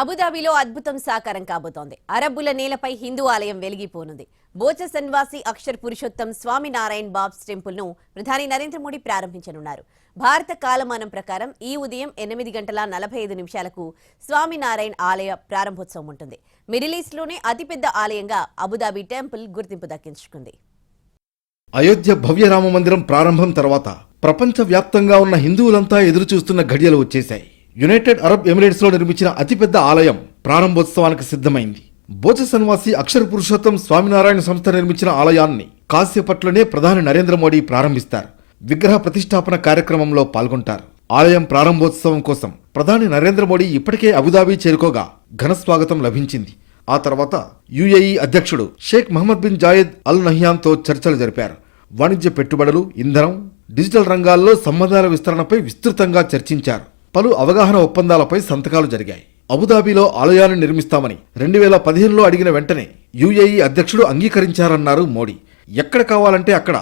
అబుదాబిలో అద్భుతం సాకారం కాబోతోంది. అరబ్బుల నేలపై హిందూ ఆలయం వెలిగిపోనుంది. బోచ సన్వాసి అక్షర్ పురుషోత్తం స్వామినారాయణ్ బాబ్స్ టెంపుల్ ను ప్రధాని నరేంద్ర మోడీ ప్రారంభించనున్నారు. భారత కాలమానం ప్రకారం ఈ ఉదయం 8:45 స్వామినారాయణ్ ఆలయ ప్రారంభోత్సవం ఉంటుంది. మిడిల్ ఈస్ట్ లోనే అతిపెద్ద ఆలయంగా అబుదాబి టెంపుల్ గుర్తింపు దక్కించుకుంది. అయోధ్య భవ్య రామ మందిరం ప్రారంభం తర్వాత ప్రపంచవ్యాప్తంగా ఉన్న హిందువులంతా ఎదురుచూస్తున్న ఘడియలు వచ్చేశాయి. యునైటెడ్ అరబ్ ఎమిరేట్స్ లో నిర్మించిన అతిపెద్ద ఆలయం ప్రారంభోత్సవానికి సిద్ధమైంది. బోచ సన్వాసి అక్షర పురుషోత్తం స్వామినారాయణ సంస్థ నిర్మించిన ఆలయాన్ని కాసేపట్లోనే ప్రధాని నరేంద్ర మోడీ ప్రారంభిస్తారు. విగ్రహ ప్రతిష్టాపన కార్యక్రమంలో పాల్గొంటారు. ఆలయం ప్రారంభోత్సవం కోసం ప్రధాని నరేంద్ర మోడీ ఇప్పటికే అబుదాబి చేరుకోగా ఘన స్వాగతం లభించింది. ఆ తర్వాత యుఏఈ అధ్యక్షుడు Sheikh Mohamed bin Zayed Al నహ్యాన్తో చర్చలు జరిపారు. వాణిజ్య పెట్టుబడులు, ఇంధనం, డిజిటల్ రంగాల్లో సంబంధాల విస్తరణపై విస్తృతంగా చర్చించారు. పలు అవగాహన ఒప్పందాలపై సంతకాలు జరిగాయి. అబుదాబిలో ఆలయాన్ని నిర్మిస్తామని 2015లో అడిగిన వెంటనే యుఏఈ అధ్యక్షుడు అంగీకరించారన్నారు మోడీ. ఎక్కడ కావాలంటే అక్కడ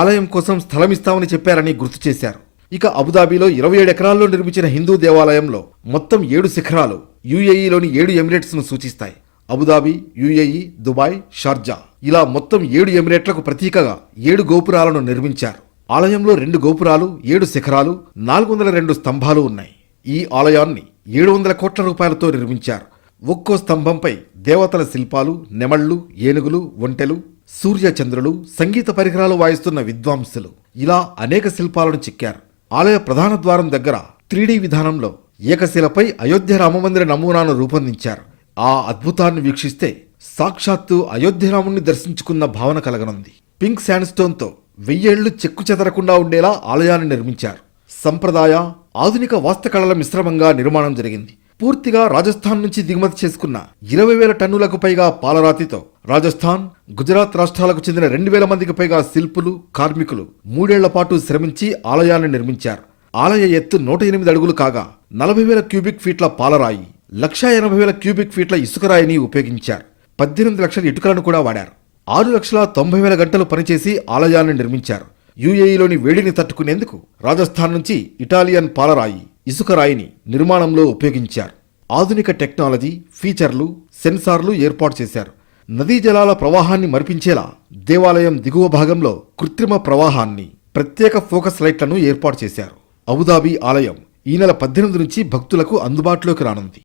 ఆలయం కోసం స్థలమిస్తామని చెప్పారని గుర్తు చేశారు. ఇక అబుదాబిలో 27 ఎకరాల్లో నిర్మించిన హిందూ దేవాలయంలో మొత్తం 7 శిఖరాలు యుఏఈలోని 7 ఎమిరేట్స్ ను సూచిస్తాయి. అబుదాబి, యుఏఈ, దుబాయ్, షార్జా ఇలా మొత్తం 7 ఎమిరేట్లకు ప్రతీకగా 7 గోపురాలను నిర్మించారు. ఆలయంలో 2 గోపురాలు, 7 శిఖరాలు, 402 స్తంభాలు ఉన్నాయి. ఈ ఆలయాన్ని 700 కోట్ల రూపాయలతో నిర్మించారు. ఒక్కో స్తంభంపై దేవతల శిల్పాలు, నెమళ్లు, ఏనుగులు, ఒంటెలు, సూర్యచంద్రులు, సంగీత పరికరాలు వాయిస్తున్న విద్వాంసులు ఇలా అనేక శిల్పాలను చెక్కారు. ఆలయ ప్రధాన ద్వారం దగ్గర 3D విధానంలో ఏకశిలపై అయోధ్య రామమందిర నమూనాను రూపొందించారు. ఆ అద్భుతాన్ని వీక్షిస్తే సాక్షాత్తు అయోధ్యరాముణ్ణి దర్శించుకున్న భావన కలగనుంది. పింక్ శాండ్స్టోన్తో 1000 ఏళ్లు చెక్కు చెదరకుండా ఉండేలా ఆలయాన్ని నిర్మించారు. సంప్రదాయ, ఆధునిక వాస్తకళల మిశ్రమంగా నిర్మాణం జరిగింది. పూర్తిగా రాజస్థాన్ నుంచి దిగుమతి చేసుకున్న 20,000 టన్నులకు పైగా పాలరాతితో రాజస్థాన్, గుజరాత్ రాష్ట్రాలకు చెందిన 2,000 మందికి పైగా శిల్పులు, కార్మికులు 3 ఏళ్ల పాటు శ్రమించి ఆలయాన్ని నిర్మించారు. ఆలయ ఎత్తు 108 అడుగులు కాగా 40,000 క్యూబిక్ ఫీట్ల పాలరాయి, 180,000 క్యూబిక్ ఫీట్ల ఇసుకరాయిని ఉపయోగించారు. 18 లక్షల ఇటుకలను కూడా వాడారు. 6,90,000 గంటలు పనిచేసి ఆలయాన్ని నిర్మించారు. యుఏఈలోని వేడిని తట్టుకునేందుకు రాజస్థాన్ నుంచి ఇటాలియన్ పాలరాయి, ఇసుకరాయిని నిర్మాణంలో ఉపయోగించారు. ఆధునిక టెక్నాలజీ, ఫీచర్లు, సెన్సార్లు ఏర్పాటు చేశారు. నదీ జలాల ప్రవాహాన్ని మరిపించేలా దేవాలయం దిగువ భాగంలో కృత్రిమ ప్రవాహాన్ని, ప్రత్యేక ఫోకస్ లైట్లను ఏర్పాటు చేశారు. అబుదాబి ఆలయం ఈ నెల 18 నుంచి భక్తులకు అందుబాటులోకి రానుంది.